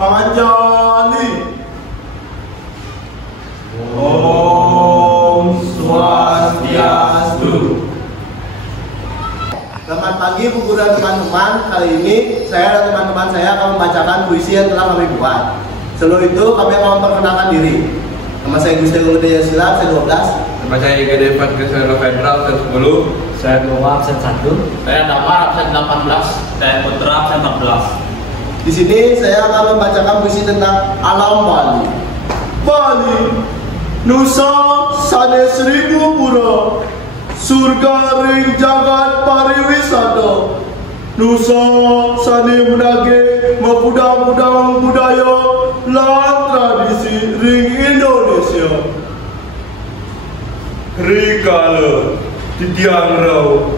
Panjali. Om Swastiastu. Selamat pagi Bu Guru dan teman-teman. Kali ini saya dan teman-teman saya akan membacakan puisi yang telah kami buat. Sebelum itu kami akan memperkenalkan diri. Nama saya Gusti Gudaya Silam, saya 12. Nama saya IGD Fatke Soelo Federal, absen 10. Saya Gowa, absen 1. Saya Damar, absen 18. Saya Putra, absen 14. Di sini saya akan membacakan puisi tentang alam Bali. Bali, Nusa sanes 1000 pura, surga ring jagat pariwisata. Nusa sane menage mepudang-pudang budaya lan tradisi ring Indonesia. Rikala titiang rau,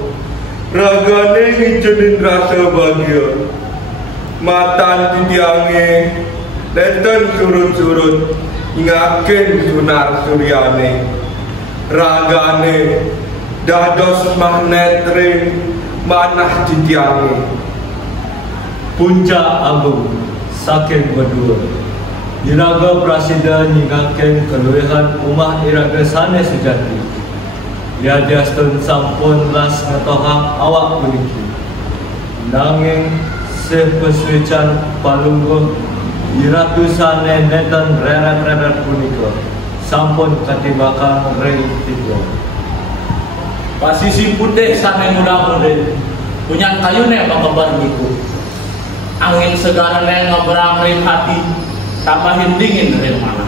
ragane ngijenin rasa bahagia. Matan titiange, leten surut-surut, ngaken sunar suryane. Ragane, dados magnet ring manah titiange. Puncak agung, saking berdua. Iraga prasida nyingaken keluwihan umah iraga sanes sejati. Yadiastun sampun las ngetohak awak puniki. Nanging sepeswican palungguh iratu sane neten reret-reret punika. Sampun katibakan ring tiga. Pasisi putih sane muda-muda, punya kayune mengebar niku. Angin segar ngeberang ring hati, tambahin dingin ring mana.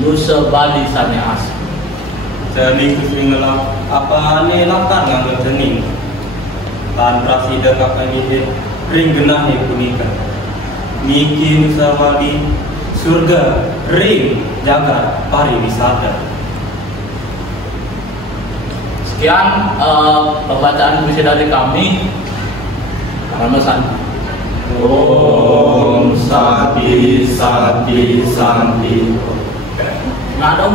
Nusa Bali sane asli. Jani kusing ngelap apa ane latar nganggo jening. Tan prasida kakak ini ring genah nih punika. Niki Nusa Bali surga ring jagat pariwisata. Sekian pembacaan puisi dari kami. Ramasan. Om Santi Santi Santi. Nggak ada